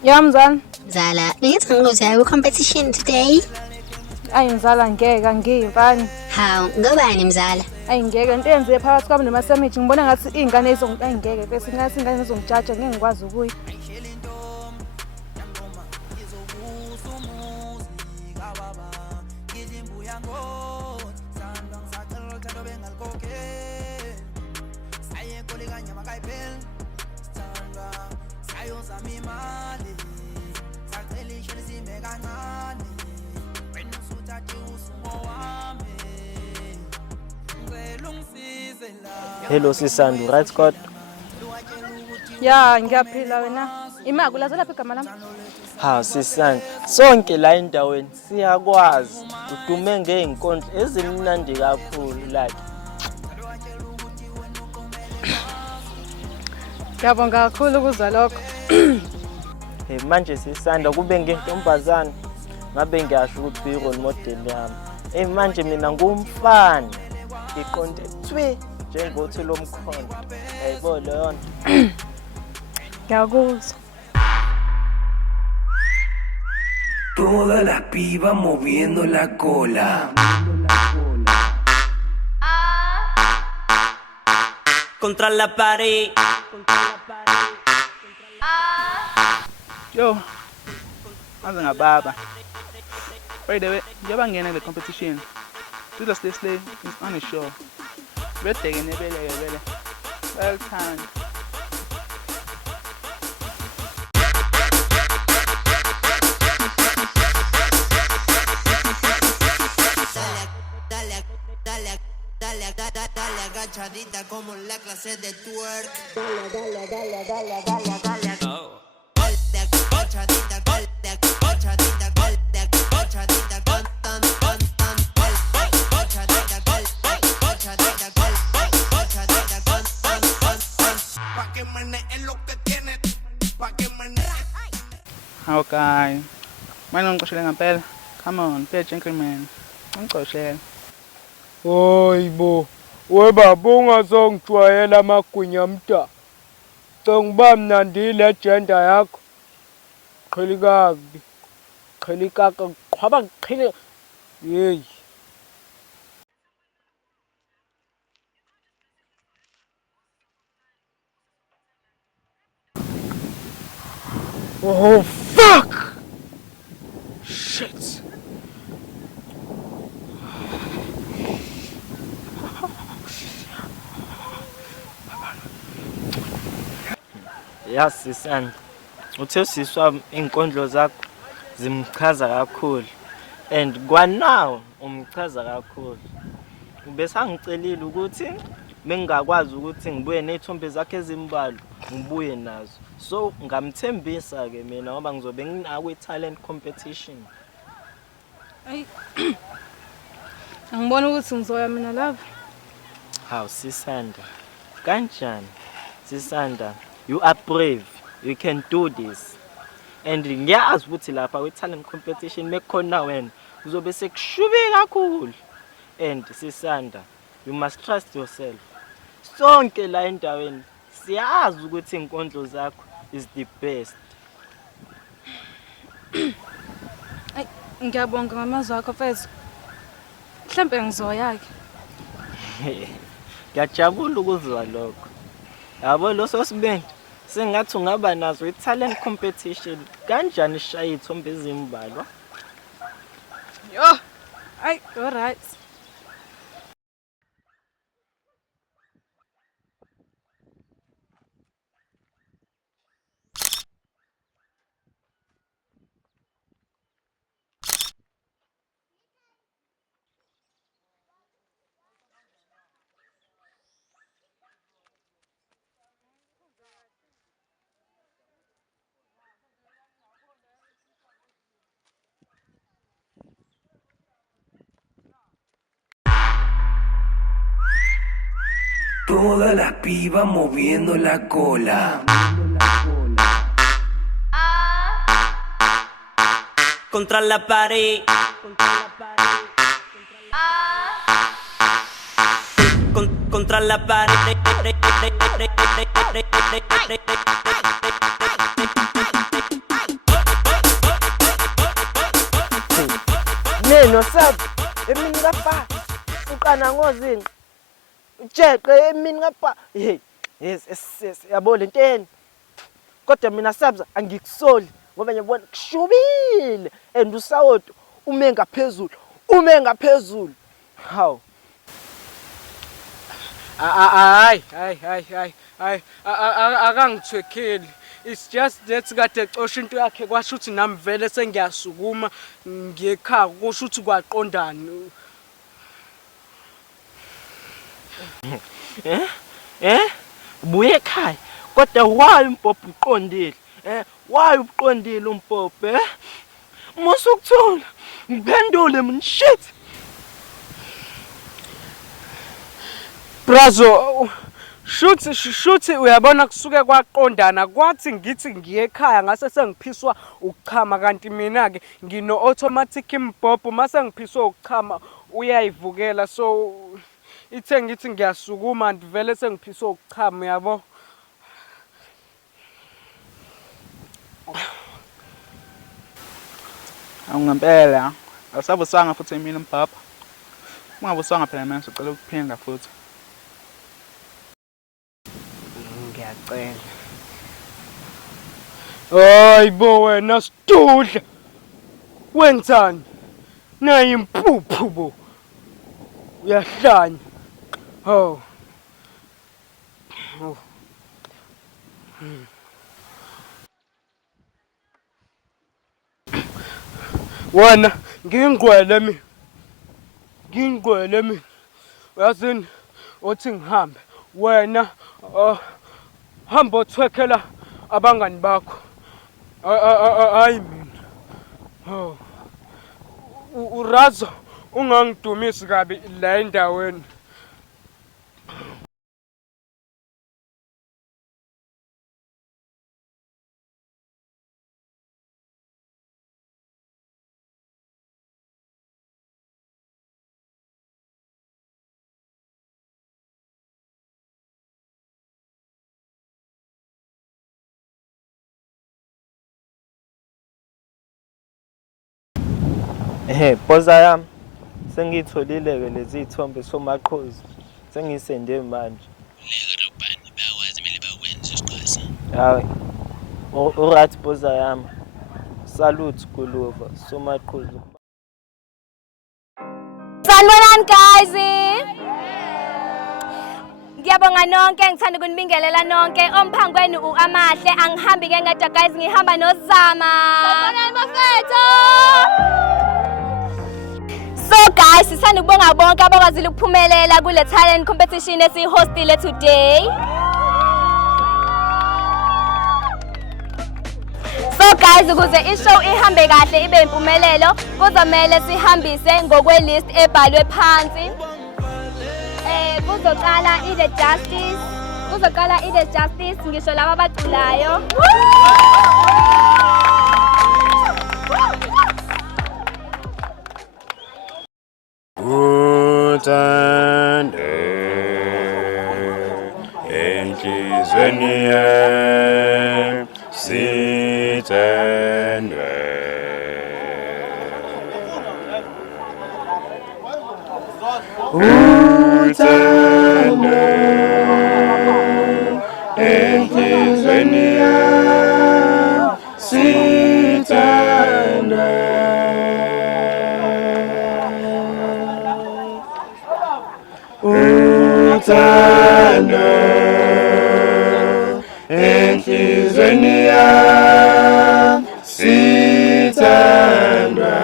Yeah, mzala. Zala, bengithi ngikuzayo competition today. Ayi mzala ngeke angiyimfani. Hawu, ngobani mzala? Ayi ngeke into yenziwe phakathi kwami noMasamiji ngibona ngathi iy'ngane ayi ngeke bese ngathi iy'ngane zizongijaja ngeke ngikwazi ukuya. Hello Sisandu, right Scott? Ya ngiyaphila wena. Imaki ulazela lapha igama lami. Ha Sisandu, sonke la endaweni siyakwazi. Udume ngeenkondlo ezimnandi kakhulu like. Ngiyabonga kakhulu ukuzwa lokho. Hey manje Sisanda kube ngentombazana ngabe ngiyasho ukuthi i-role model yami. Hey manje mina ngumfana. Iqonde thwi njengothi lo mkhondo. Hayibo leyo nto. Ngiyakuzwa. Todas las pibas moviendo la cola. Contra la pared. Yo, aze ngababa. By the way, njengoba ngena le competition, Twitter Slay is on a show. Betheke nebele vele. Well time. Dale agachadita como en la clase de twerk. Pa' que meneen lo que tienes, pa' que meneen. Okay. Manje ngixoshele ngempela. Come on, be a gentleman. Ngixoshele. Hayibo, webaba ungazongijwayela amagwinya mda. Ngiba mnandi legenda yakho. Qhilikabi. Qhilikaka qhwaba qhili. Hey. Oh fuck! Shit. Yes Sisanda. Uthe siswa inkondlo zakho zimchaza kakhulu. And kwanawo umchaza kakhulu. Ubese angicelile ukuthi mengakwazi ukuthi ngibuye nezithombe zakhe ezimbalwa ngibuye nazo. So ngamthembisa ke mina ngoba ngizobe nginakwe talent competition. Ayi. Angibona ukuthi ngizoya mina lapha. Hawu Sisanda. Kanjani? Sisanda, you are brave. You can do this. And ngiyazi ukuthi lapha kwe talent competition mekhona wena uzobe sekushube kakhulu. And Sisanda, you must trust yourself. Sonke la endaweni siyazi ukuthi inkondlo zakho is the best. Ayi ngiyabonga ngamazwi akho mfethu. Mhlambe ngizoya ke. Ngiyajabula ukuzwa lokho. Yabo lo sosibende sengathi ungaba nazo i-talent competition kanjani ishaya izithombe ezimbalwa. Yo. Ayi, all right. Todas las pibas moviendo la cola. Contra la pared. Contra la pared. nosapho emini kapha uqana ngozini ujeqe emini kapha hey yes yabo lenteni kodwa mina sabza angikusoli ngoba ngiyabona kushubile and usawoti ume ngaphezulu hawu hayi akangithwekheli. It's just that kade ecosha into yakhe kwasho ukuthi nami vele sengiyasukuma ngiyekhaya kusho ukuthi kwaqondana. Buye ekhaya kodwa why umpopho uqondile why uqondile umpopho musukuthola ngiphendule mina shit Brazo shuthi uyabona kusuke kwaqondana kwathi ngithi ngiye ekhaya ngase sengiphiswa ukuchama kanti mina ke ngino automatic imbhobho mase ngiphiswa ukuchama uyayivukela so ithe ngithi ngiyasukuma ndivele sengiphiswa ukuchama yabo. Angempela asabusanga futhi emini mpapa. Ungabusanga phela manje sicela ukuphinda futhi. Ngiyacela. Hayibo wena Sidudla. Wenzani? Nayi impuphu bo. Uyahlanya. Oh. Wena ngingqwele mina. Uyazini othi ngihambe. Wena hamba uthwekhela abangani bakho. Hayi mina. Oh. Urazo ungangidumisi kabi la endaweni. Boza yami sengitholile ke lezi ithombe somaqhozi sengisende manje leka robani bayakwazi mele bakwenze isiqhasa hayi alright boza yami salute kulova somaqhozi. Sanibonani guys. Ngiyabonga nonke ngithanda ukunibingelela nonke omphangweni uAmahle angihambi ke ngedwa guys ngihamba noZama. Sanibonani bafethu. So guys, sisanda ukubonga bonke abakwazile ukuphumelela kule talent competition esihostile today. So guys, ukuze ishow ihambe kahle ibe impumelelo, kuzomela sihambise ngokwe list ebhalwe phansi. Kuzoqala iThe Justice, ngisho laba abaculayo. Uthande enhlizweni yami sithandwe uthande enhlizweni yami sithandwe uthando enhlizweni yami sithandwa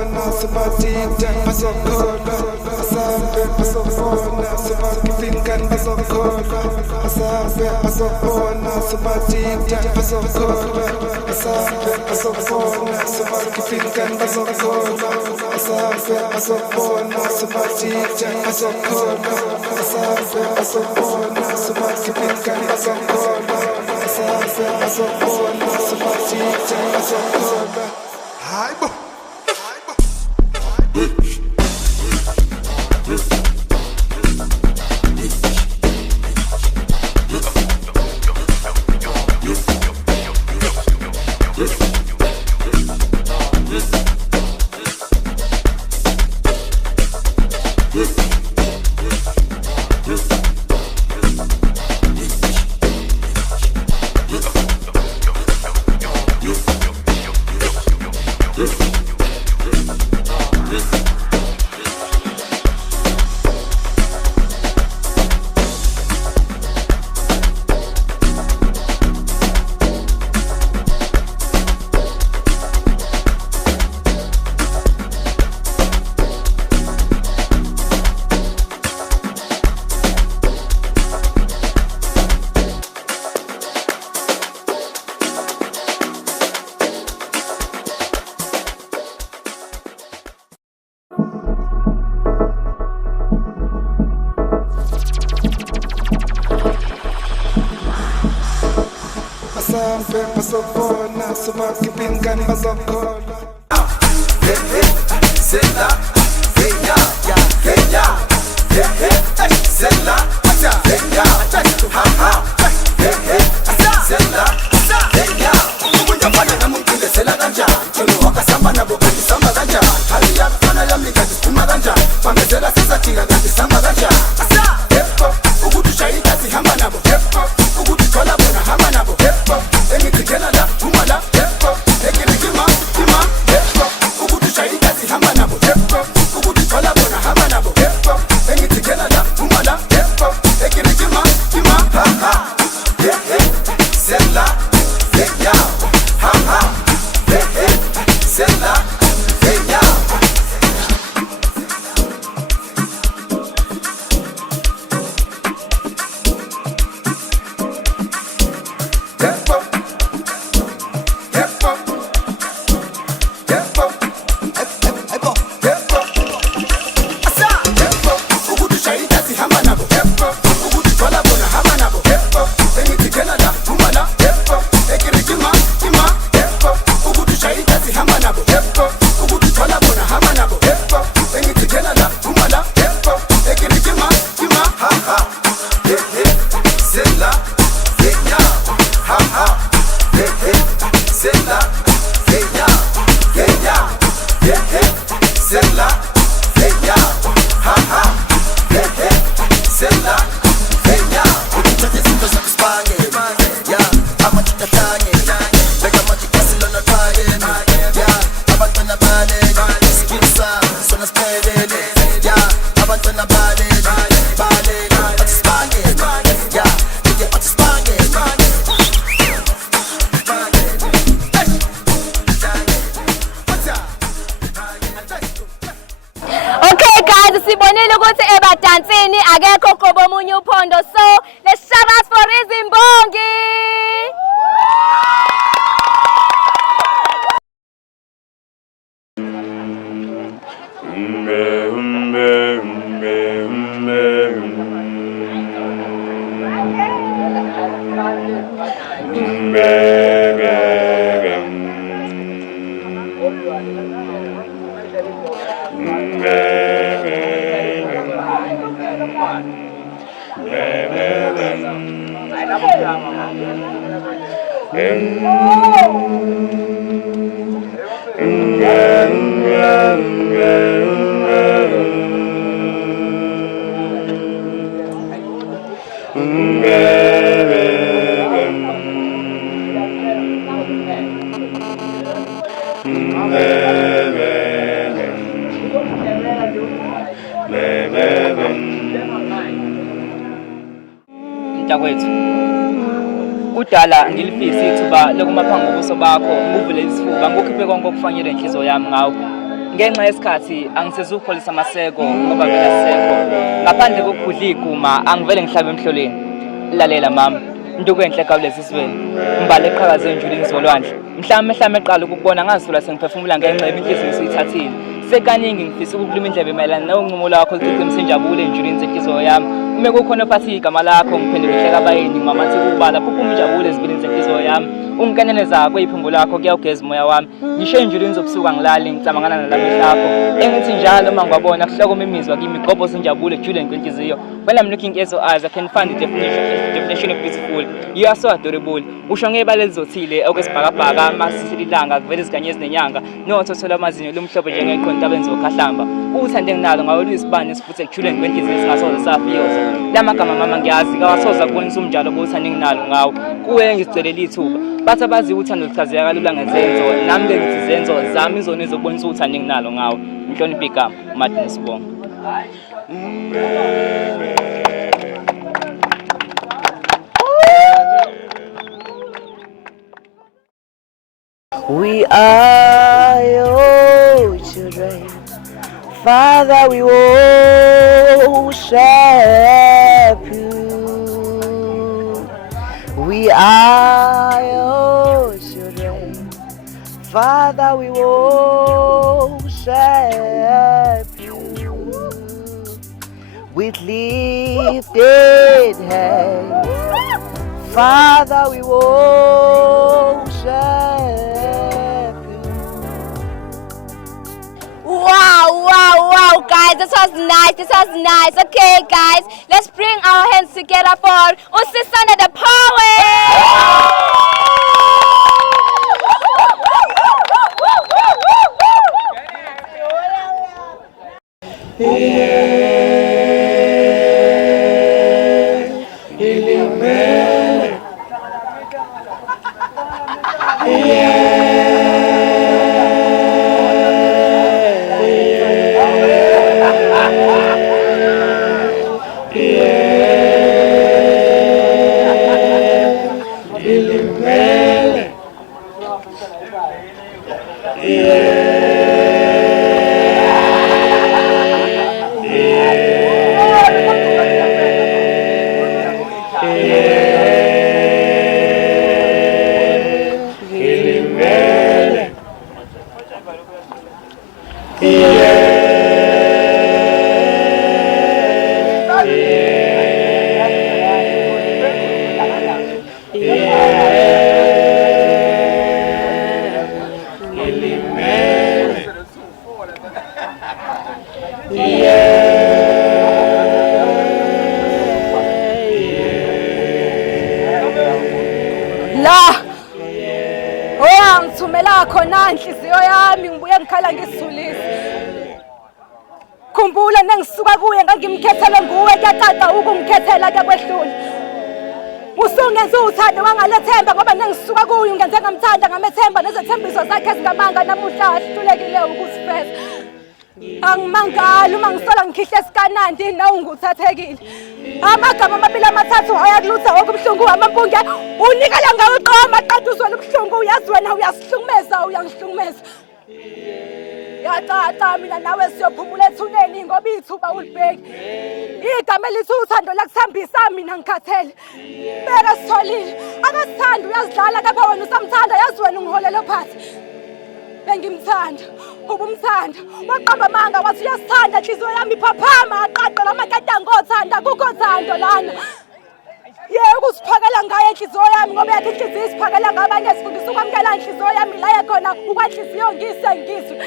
pasokona sibatita pasokona asambe pasokona sibakifinkan pasokona asambe pasokona sibatita pasokona asambe pasokona sibakifinkan pasokona asambe pasokona sibatita pasokona asambe pasokona sibakifinkan pasokona asambe pasokona sibatita pasokona. Hi, bo. Asambe pasokona sibakifinkan pasokona. Sela, Kenya, Kenya, Sela, Kenya, ha ha, Sela, Kenya. Ubunya bana namukile sela kanja, cholo wakasamba na bokati samba kanja. Hali ya fana ya mikati kuma kanja, pamezela sasa tiga kati samba kanja. Hepo, ukutu shaita si hamba nabo. Hepo, ukutu kola bona hamba nabo. Hepo, emi Canada, kumala. Hepo, ekiri kima, hepo, ukutu shaita si hamba nabo. Hepo, ukutu kola bona hamba nabo. Hepo, emi Canada, kumala. Hepo, ekiri kima, ha ha. Sela, Kenya, ha ha. Sela, Kenya. Sibonile ukuthi ebadansini akekho qobo omunye uphondo, so let's shout out for Izimbongi. Mntakwethu, kudala ngilifisa ithuba lokumapha ngobuso bakho ngivule isifuba ngokhiphe konke okufanele inhliziyo yami ngawo. ngenxa yesikhathi angisezukholisa amaseko ngoba vele asekho ngaphandle kokudla iguma angivele ngihlabe emhloleni lalela mama into enhle kawulezi isizweni mbale eqhakaze enjulini zolwandle mhlawumbe eqala ukubona ngazithola sengiphefumula ngenxa inhliziyo esiyithathile sekaningi ngifisa ukukhuluma indlebe mayelana nonqumo lakho olucicimisa injabulo enjulini zenhliziyo yami uma kukhona phathi igama lakho ngiphendula ihleka abayeni ngamathi kubala phuphuma injabulo ezibilini zenhliziyo yami ungikeneneza kweyiphimbo lakho kuyawugeza umoya wami ngisho enjulini zobusuku angilali ngicabangana nalamehlo akho engithi njalo uma ngiwabona kuhlokoma imizwa kimi igobho zinjabulo ejuleni kwenhliziyo. When I'm looking at your eyes I can find the definition of beautiful. You are so adorable. Usho ngebala elizothile okwesibhakabhaka masisililanga kuvela iziganye ezinenyanga nothothola amazinyo lomhlobo njengeqhonta benzo khahlamba uthande nginalo ngawo luyisibani esifuthe ejuleni kwenhliziyo singasoze safiyoza lamagama mama ngiyazi kawasoza kubonisa umjalo bothande nginalo ngawo kuwe ngisicelela ithuba bathi abazi uthando lichazeka kalula ngezenzo nami ke ngithi zenzo zami izona ezokubonisa uthando nginalo ngawo inhlonipho igama Martin Sibongo. We are your children, Father, we worship you. We are your children, Father, we worship you. With lifted hands, Father, we worship. Wow, guys, this was nice. Okay, guys, let's bring our hands together for Usisanda the Power. ngithumela khona inhliziyo yami ngibuye ngikhala ngisithulisa. Khumbula nengisuka kuye ngangimkhethele nguwe kuyaqada ukungikhethela kuyakwehlula. Usungenza uthando wangalethemba ngoba nengisuka kuye ungenze ngamthanda ngamethemba nezethembiso zakhe ezingamanga namuhla ahlulekile ukusifeza. Angimangali uma ngisola ngikhihle esikanandi nawe nguthathekile. Amagama amabili amathathu ayakulutha okubuhlungu amampunge unikala ngawe qoma qada uzwela ubuhlungu uyazi wena uyasihlukumeza uyangihlukumeza. Yaqaqa mina nawe siyophumula ethuneni ngoba ithuba ulibheki. Igama elithi uthando lakusambisa mina ngikhathele. Beka sitholile akasithanda uyazidlala kapha wena usamthanda yazi wena ungiholela phansi. Bengimthanda ubumthanda waqamba amanga wathi uyasithanda inhliziyo yami iphaphama aqaqa lamakata ngothanda kukho thando lana. Yebo kusiphakela ngaye inhliziyo yami ngoba yakhe inhliziyo isiphakela ngabanye sifundisa ukwamkela inhliziyo yami la yakhona ukwanhliziyo ngizwe.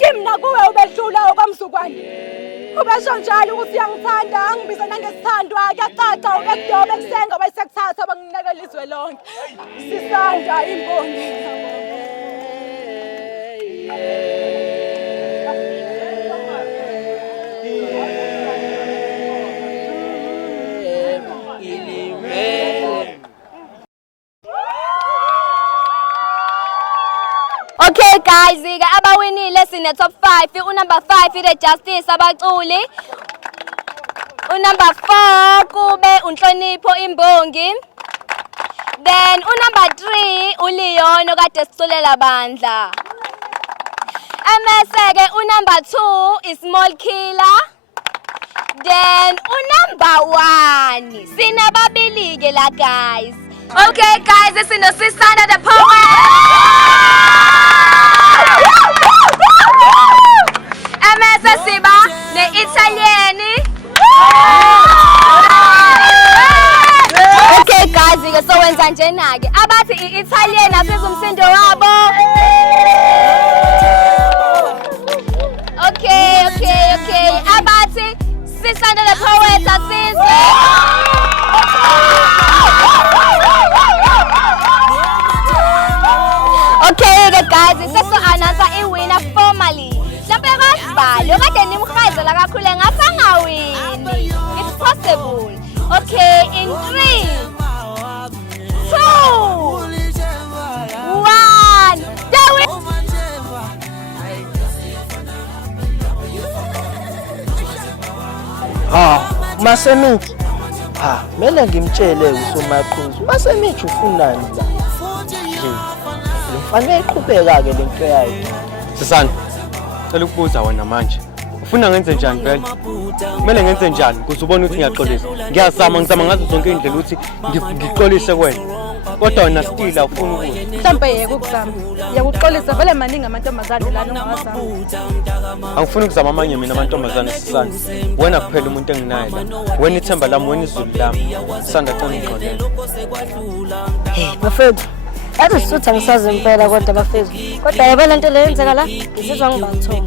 Kimna kuwe ubedlula okwamzukwane. Ubesho njalo ukuthi uyangithanda angibiza nangesithandwa kuyacaca ubekuyobe kusenga wayesekuthatha abanginekela izwe lonke. Sisanda imbongi. Okay guys, abawinile sine top 5. Unumber 5 ire Justice abaculi. Unumber 4 kube unhlonipho imbongi. Then unumber 3 uLeon okade siculela bandla. Emese-ke unumber 2 is Small Killer. Then unumber 1 sinababili-ke la guys. Okay guys, this is Sisanda the Poet. Emese siba ne-Italian. Okay guys, ke so wenza njena-ke abathi i-Italian asizwe umsindo wabo. Okay. Abathi Sisanda the Poet asizwe. Okay guys, seso-announce i-winner formally. Mhlawumbe kasibali okade nimrhayizela kakhulu ngasangawini. It's possible. Okay, in 3, 2, 1. Masemithi. Mele ngimtshele uSomaqhuzu. Masemithi ufunani la? Kufanele iqhubeka ke lento yayo. Sisanda, cela ukubuza wena manje. Ufuna ngenze njani vele? Kumele ngenze njani ukuze ubone ukuthi ngiyaxolisa? Ngiyazama ngazo zonke indlela ukuthi ngixolise kuwena. Kodwa wena still awufuni ukuza. Mhlambe yeke ukuzama. Yakuxolisa vele maningi amantombazane lana ongawazama. Angifuni ukuzama amanye mina amantombazane Sisanda. Wena kuphela umuntu enginaye la. Wena ithemba lami, wena izulu lami. Sisanda cela ungixolele. Bafethu, yazi sisutha ngisazi impela kodwa bafethu. Kodwa yabona lento le yenzeka la, ngizizwa ngibathola.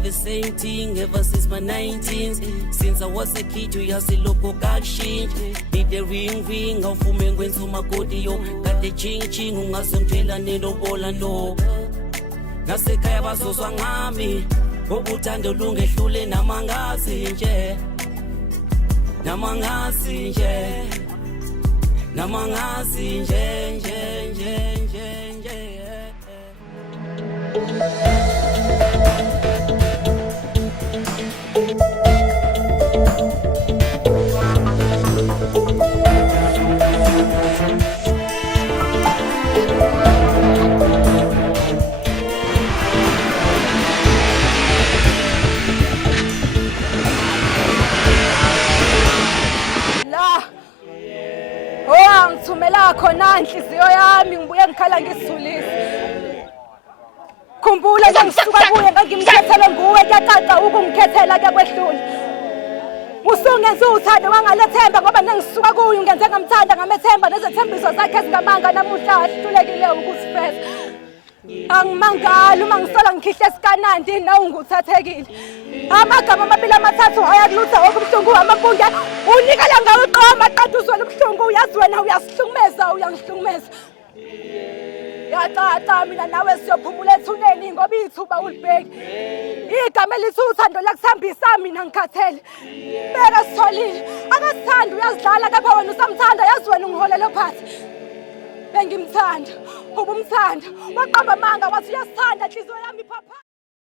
The same thing ever since my 19s. Since I was a kid, you have the local got shit. Did the ring, how for me when so my yo. Got the ching, ungasumtela nendo bola no. Nasekaya bazozwa ngami. Obuthando lungehlule namangazi nje. Namangazi nje. Ngithumela khona inhliziyo yami ngibuye ngikhala ngisithulisa. Khumbula nje ngisuka kuye ngangimkhethele nguwe kuyacaca ukungikhethela kuyakwehlula. Usungenza uthando wangalethemba ngoba nengisuka kuye ungenze ngamthanda ngamethemba nezethembiso zakhe ezingamanga namuhla ahlulekile ukusifeza. Angimangali uma ngisola ngikhihle esikanandi nawe unguthathekile. Amagama amabili amathathu ayakulutha okubuhlungu amampunge unikala ngawe qoma qatha uzwela ubuhlungu uyazi wena uyasihlukumeza uyangihlukumeza. Yacaca mina nawe siyophumula ethuneni ngoba ithuba ulibheki. Igama elithi uthando lakusambisa mina ngikhathele. Beka sitholile akasithanda uyazidlala kapha wena usamthanda yazi wena ungiholele phansi. Bengimthanda ubumthanda waqamba amanga wathi uyasithanda inhliziyo yami phapha.